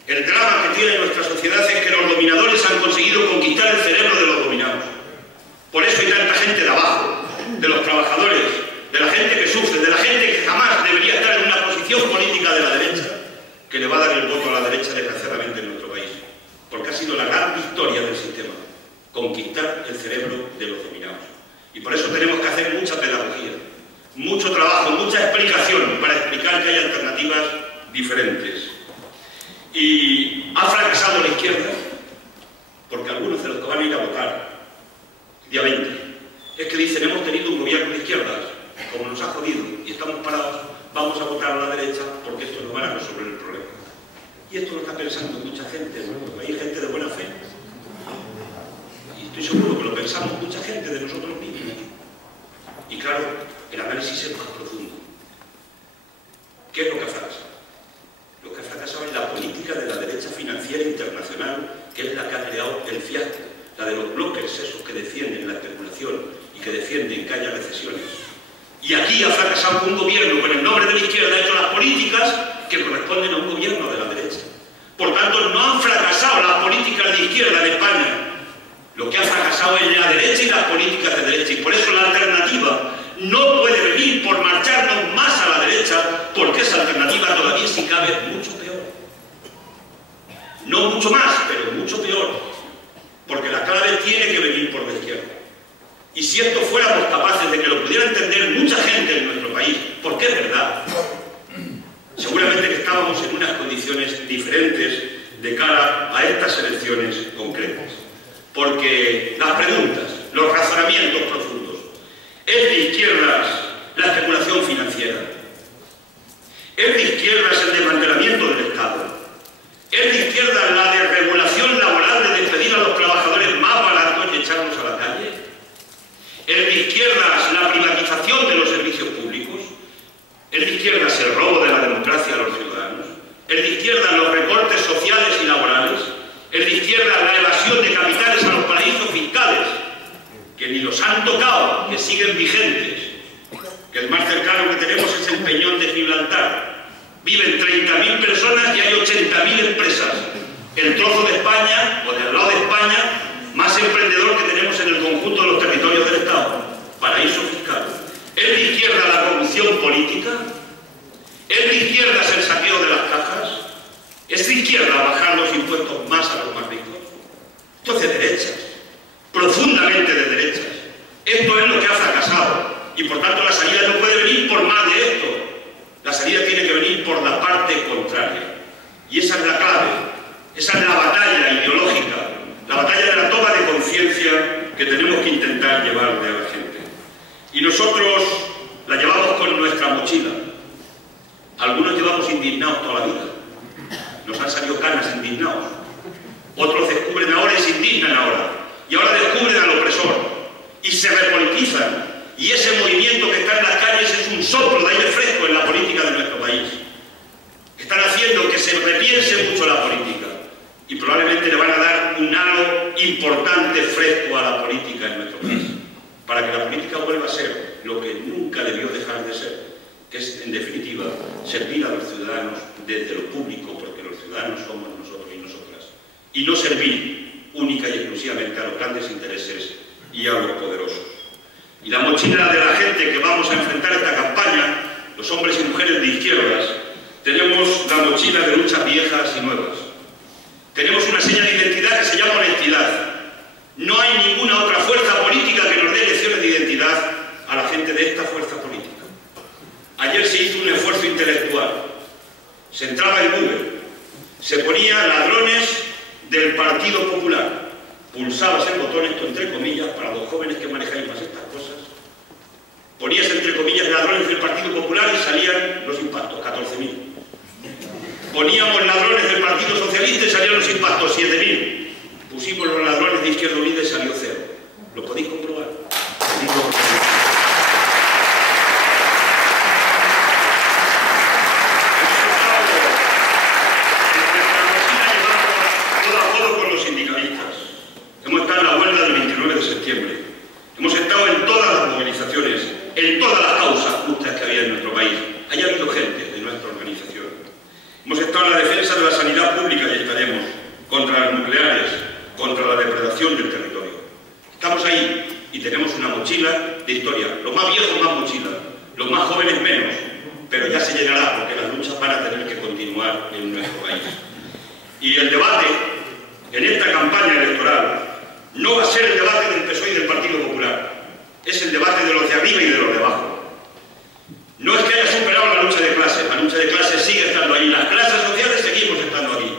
El drama que tiene nuestra sociedad es que los dominadores han conseguido conquistar el cerebro de los dominados. Por eso hay tanta gente de abajo, de los trabajadores, de la gente que sufre, de la gente que jamás debería estar en una posición política de la derecha, que le va a dar el voto a la derecha desgraciadamente en nuestro país. Porque ha sido la gran victoria del sistema, conquistar el cerebro de los dominados. Y por eso tenemos que hacer mucha pedagogía, mucho trabajo, mucha explicación para explicar que hay alternativas diferentes. Y ha fracasado la izquierda, porque algunos de los que van a ir a votar el día 20 es que dicen: hemos tenido un gobierno de izquierdas, como nos ha jodido y estamos parados, vamos a votar a la derecha porque esto nos va a resolver el problema. Y esto lo está pensando mucha gente, ¿no? Hay gente de buena fe. Y estoy seguro que lo pensamos mucha gente de nosotros mismos. Y claro, el análisis es más profundo. ¿Qué es lo que ha fracasado? Lo que ha fracasado es la política de la derecha financiera internacional, que es la que ha creado el fiasco, la de los bloques esos que defienden la especulación y que defienden que haya recesiones. Y aquí ha fracasado un gobierno con el nombre de la izquierda, ha hecho las políticas que corresponden a un gobierno de la derecha. Por tanto, no han fracasado las políticas de izquierda en España. Lo que ha fracasado es la derecha y las políticas de derecha. Y por eso la alternativa no puede venir por marcharnos más a la derecha, porque esa alternativa todavía, si cabe, es mucho peor. No mucho más, pero mucho peor. Porque la clave tiene que venir por la izquierda. Y si esto fuéramos capaces de que lo pudiera entender mucha gente en nuestro país, porque es verdad, seguramente que estábamos en unas condiciones diferentes de cara a estas elecciones concretas. Porque las preguntas, los razonamientos profundos, ¿es de izquierdas la especulación financiera? ¿Es de izquierdas el desmantelamiento del Estado? ¿Es de izquierdas la desregulación laboral de despedir a los trabajadores más baratos y echarlos a la calle? ¿Es de izquierdas la privatización de los servicios públicos? ¿Es de izquierdas el robo de la democracia a los ciudadanos? ¿Es de izquierdas los recortes sociales y laborales? ¿Es de izquierdas la evasión de capitales a los paraísos fiscales, que ni los han tocado, que siguen vigentes? Que el más cercano que tenemos es el Peñón de Gibraltar. Viven 30.000 personas y hay 80.000 empresas. El trozo de España, o del lado de España, más emprendedor que tenemos en el conjunto de los territorios del Estado. Paraíso fiscal. ¿Es de izquierda la corrupción política? ¿Es de izquierdas el saqueo de las cajas? ¿Es de izquierda bajar los impuestos más a los más ricos? Esto es de derechas, profundamente de derechas. Esto es lo que ha fracasado y por tanto la salida no puede venir por más de esto. La salida tiene que venir por la parte contraria. Y esa es la clave, esa es la batalla ideológica, la batalla de la toma de conciencia que tenemos que intentar llevarle a la gente. Y nosotros la llevamos con nuestra mochila. Algunos llevamos indignados toda la vida. Nos han salido canas indignados. Otros descubren ahora y se indignan ahora. Y ahora descubren al opresor. Y se repolitizan. Y ese movimiento que está en las calles es un soplo de aire fresco en la política de nuestro país. Están haciendo que se repiense mucho la política. Y probablemente le van a dar un halo importante, fresco a la política en nuestro país. Para que la política vuelva a ser lo que nunca debió dejar de ser, que es, en definitiva, servir a los ciudadanos desde lo público, porque los ciudadanos somos nosotros y nosotras, y no servir única y exclusivamente a los grandes intereses y a los poderosos. Y la mochila de la gente que vamos a enfrentar esta campaña, los hombres y mujeres de izquierdas, tenemos la mochila de luchas viejas y nuevas. Tenemos una seña de identidad que se llama honestidad. No hay ninguna otra fuerza política que nos dé lecciones de identidad a la gente de esta fuerza política. Ayer se hizo un esfuerzo intelectual. Se entraba en Google, se ponía ladrones del Partido Popular. Pulsabas el botón, esto entre comillas, para los jóvenes que manejáis más estas cosas. Ponías entre comillas ladrones del Partido Popular y salían los impactos, 14.000. Poníamos ladrones del Partido Socialista y salían los impactos, 7.000. Pusimos los ladrones de Izquierda Unida y salió 0. ¿Lo podéis comprobar? Con los sindicalistas. Hemos estado en la huelga del 29 de septiembre. Hemos estado en todas las movilizaciones, en todas las causas justas que había en nuestro país. Haya habido gente de nuestra organización. Hemos estado en la defensa de la sanidad pública y estaremos contra las nucleares, contra la depredación del territorio. Estamos ahí y tenemos una mochila de historia. Los más viejos más mochila, los más jóvenes menos, pero ya se llenará porque las luchas van a tener que continuar en nuestro país. Y el debate en esta campaña electoral no va a ser el debate del PSOE y del Partido Popular, es el debate de los de arriba y de los de abajo. No es que haya superado la lucha de clases sigue estando ahí, las clases sociales seguimos estando aquí.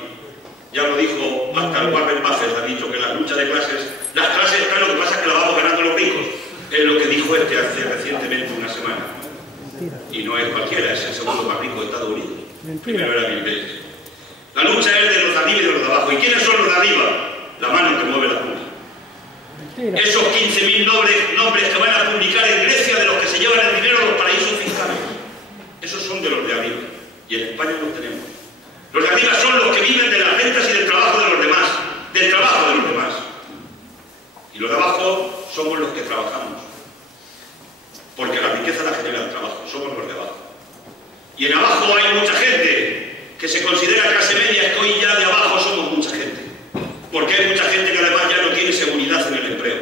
Ya lo dijo hasta el Warren Buffett, ha dicho que la lucha de clases, las clases están, lo que pasa es que la vamos ganando los ricos. Es lo que dijo este hace recientemente una semana. Y no es cualquiera, es el segundo más rico de Estados Unidos. Primero era Bill Gates. La lucha es de los de arriba y de los de abajo. ¿Y quiénes son los de arriba? La mano que mueve la punta. Esos 15.000 nombres que van a publicar en Grecia de los que se llevan el dinero a los paraísos fiscales. Esos son de los de arriba. Y en España los tenemos. Los de arriba son los que viven de las rentas y del trabajo de los demás. Del trabajo de los demás. Y los de abajo somos los que trabajamos. Porque la riqueza la genera el trabajo. Somos los de abajo. Y en abajo hay mucha gente que se considera clase media, es que hoy ya de abajo somos mucha gente. Porque hay mucha gente que además ya no tiene seguridad en el empleo.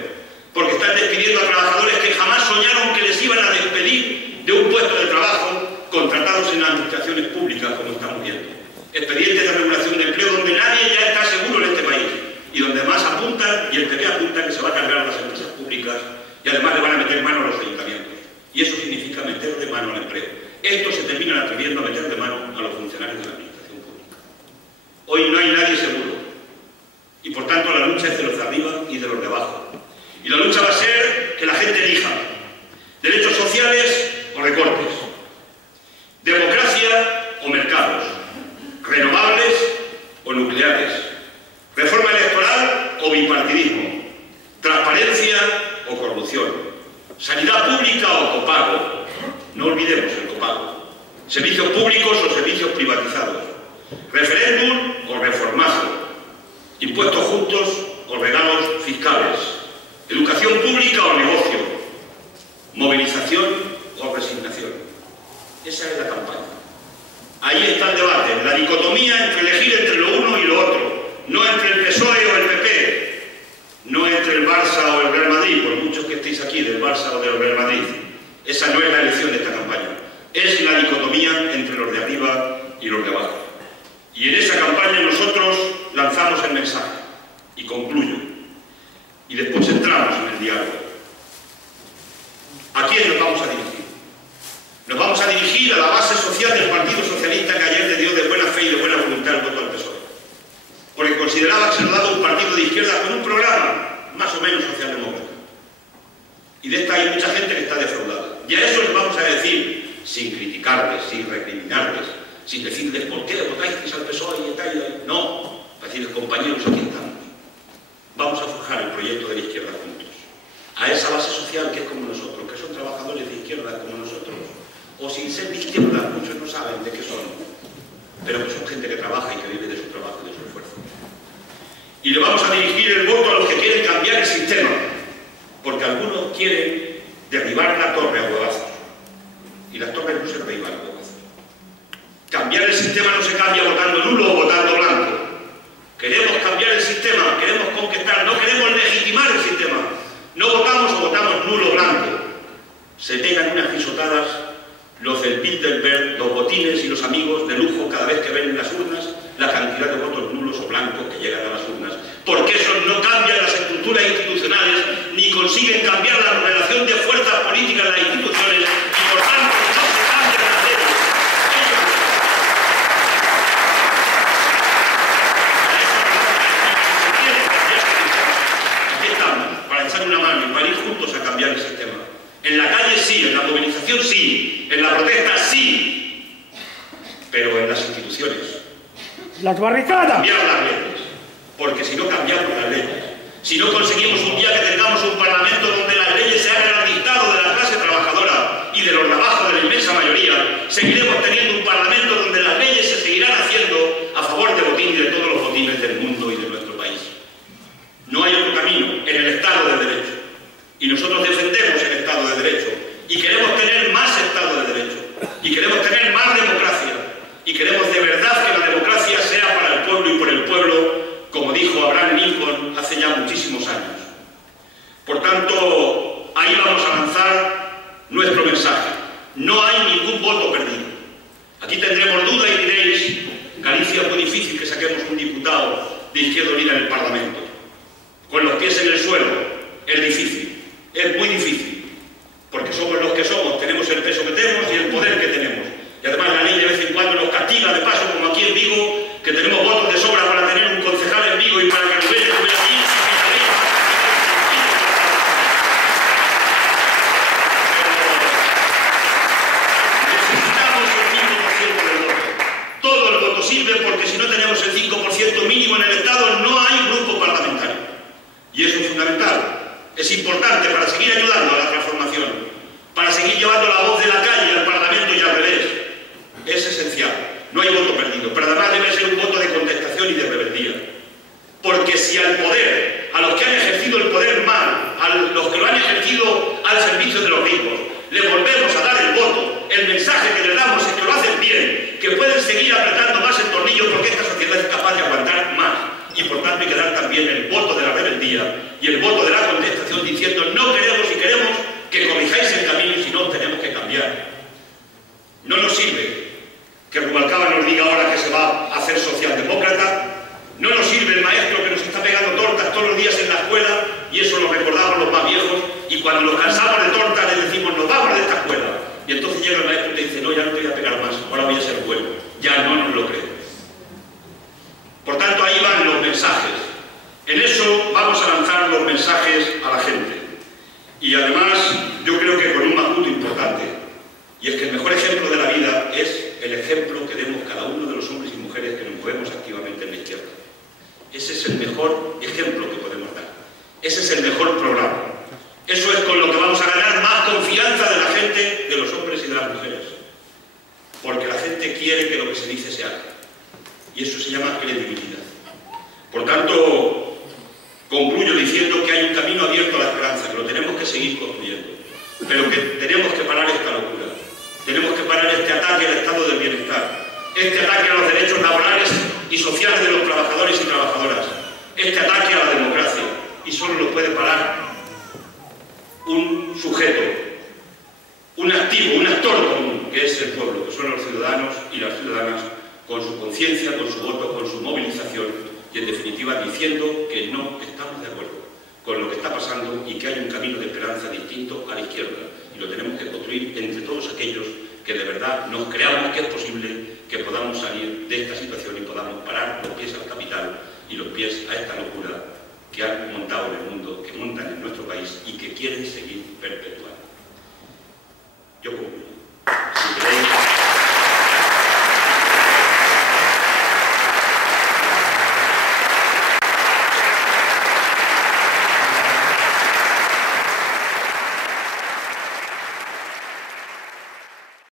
Porque están despidiendo a trabajadores que jamás soñaron que les iban a despedir de un puesto de trabajo contratados en administraciones públicas, como estamos viendo. Expedientes de regulación de empleo donde nadie ya está seguro en este país. Y donde más apuntan, y el PP apunta que se va a cargar a las empresas públicas y además le van a meter mano a los ayuntamientos. Y eso significa meter de mano al empleo. Estos se terminan atreviendo a meter de mano a los funcionarios de la administración pública. Hoy no hay nadie seguro. Y por tanto la lucha es de los de arriba y de los de abajo. Y la lucha va a ser que la gente elija derechos sociales o recortes, democracia o mercados, renovables o nucleares, reforma electoral o bipartidismo, transparencia o corrupción, sanidad pública o copago. No olvidemos el copago. Servicios públicos o servicios privatizados. Referéndum o reformazo. Impuestos justos o regalos fiscales. Educación pública o negocio. Movilización o resignación. Esa es la campaña. Ahí está el debate. La dicotomía entre elegir entre lo uno y lo otro. No entre el PSOE o el PP. No entre el Barça o el Real Madrid, por muchos que estéis aquí del Barça o del Real Madrid. Esa no es la elección de esta campaña. Es la dicotomía entre los de arriba y los de abajo. Y en esa campaña nosotros lanzamos el mensaje. Y concluyo. Y después entramos en el diálogo. ¿A quién nos vamos a dirigir? Nos vamos a dirigir a la base social del Partido Socialista que ayer le dio de buena fe y de buena voluntad el voto al PSOE. Porque consideraba que se nos daba un partido de izquierda con un programa más o menos socialdemócrata. Y de esta hay mucha gente que está defraudada. Y a eso les vamos a decir, sin criticarles, sin recriminarles, sin decirles por qué votáis al PSOE y tal. No, para decirles, compañeros, aquí estamos. forjar el proyecto de la izquierda juntos. A esa base social que es como nosotros, que son trabajadores de izquierda como nosotros, o sin ser de izquierda, muchos no saben de qué son, pero que son gente que trabaja y que vive de su trabajo y de su esfuerzo. Y le vamos a dirigir el voto a los que quieren cambiar el sistema, porque algunos quieren derribar la torre a huevazos, y las torres no se derriban a huevazos. Cambiar el sistema no se cambia votando nulo o votando blanco. Queremos cambiar el sistema, queremos conquistar, no queremos legitimar el sistema. No votamos o votamos nulo o blanco. Se pegan unas pisotadas los del Bilderberg, los botines y los amigos de lujo cada vez que ven en las urnas la cantidad de votos nulos o blancos que llegan a las urnas. Porque esos no cambian las estructuras institucionales ni consiguen cambiar la relación de fuerzas políticas en las instituciones y por tanto no se cambian las leyes. Aquí estamos, para echar una mano y para ir juntos a cambiar el sistema. En la calle sí, en la movilización sí, en la protesta sí, pero en las instituciones. ¡Las barricadas! Cambiar las leyes, porque si no cambiamos las leyes, si no conseguimos un día que tengamos un parlamento donde las leyes se hagan al dictado de la clase trabajadora y de los trabajos de la inmensa mayoría, seguiremos teniendo un parlamento donde las leyes se seguirán haciendo a favor de botín y de todos los botines del mundo y de nuestro país. No hay otro camino en el Estado de Derecho. Y nosotros defendemos el Estado de Derecho y queremos tener más Estado de Derecho y queremos tener más democracia y queremos de verdad que la democracia sea para el pueblo y por el pueblo, como dijo Abraham Lincoln hace ya muchísimos años. Por tanto, ahí vamos a lanzar nuestro mensaje. No hay ningún voto perdido. Aquí tendremos duda y diréis, Galicia es muy difícil que saquemos un diputado de Izquierda Unida en el Parlamento. Con los pies en el suelo, es difícil. Es muy difícil, porque somos los que somos, tenemos el peso que tenemos y el poder que tenemos. Y además la ley de vez en cuando nos castiga de paso, como aquí en Vigo, que tenemos votos de sobra para tener un concejal en Vigo y para que Rubén estuviera aquí. Necesitamos el 5% del voto. Todo el voto sirve porque si no tenemos el 5% mínimo en el Estado no hay grupo parlamentario. Y eso es fundamental. Es importante para seguir ayudando a la transformación, para seguir llevando la voz de la calle al Parlamento y al revés. Es esencial. No hay voto perdido, pero además debe ser un voto de contestación y de rebeldía. Porque si al poder, a los que han ejercido el poder mal, a los que lo han ejercido al servicio de los ricos, le volvemos a dar el voto, el mensaje que les damos es que lo hacen bien, que pueden seguir apretando más el tornillo porque esta sociedad es capaz de aguantar más. Y por tanto hay que dar también el voto de la rebeldía y el voto de la contestación diciendo no queremos y queremos que corrijáis el camino y si no tenemos que cambiar. No nos sirve que Rubalcaba nos diga ahora que se va a hacer socialdemócrata, no nos sirve el maestro que nos está pegando tortas todos los días en la escuela y eso lo recordamos los más viejos y cuando nos cansamos de tortas le decimos nos vamos de esta escuela y entonces llega el maestro y te dice no, ya no te voy a pegar más, ahora voy a ser bueno, ya no nos lo creemos. Por tanto, ahí van los mensajes. En eso vamos a lanzar los mensajes a la gente. Y además, yo creo que con un matiz importante. Y es que el mejor ejemplo de la vida es el ejemplo que demos cada uno de los hombres y mujeres que nos movemos activamente en la izquierda. Ese es el mejor ejemplo que podemos dar. Ese es el mejor programa. Eso es con lo que vamos a ganar más confianza de la gente, de los hombres y de las mujeres. Porque la gente quiere que lo que se dice se haga. Y eso se llama credibilidad. Por tanto, concluyo diciendo que hay un camino abierto a la esperanza, que lo tenemos que seguir construyendo, pero que tenemos que parar esta locura. Tenemos que parar este ataque al estado del bienestar, este ataque a los derechos laborales y sociales de los trabajadores y trabajadoras, este ataque a la democracia, y solo lo puede parar un sujeto, un activo, un actor común, que es el pueblo, que son los ciudadanos y las ciudadanas, con su conciencia, con su voto, con su movilización y en definitiva diciendo que no estamos de acuerdo con lo que está pasando y que hay un camino de esperanza distinto a la izquierda y lo tenemos que construir entre todos aquellos que de verdad nos creamos que es posible que podamos salir de esta situación y podamos parar los pies al capital y los pies a esta locura que han montado en el mundo, que montan en nuestro país y que quieren seguir perpetuando.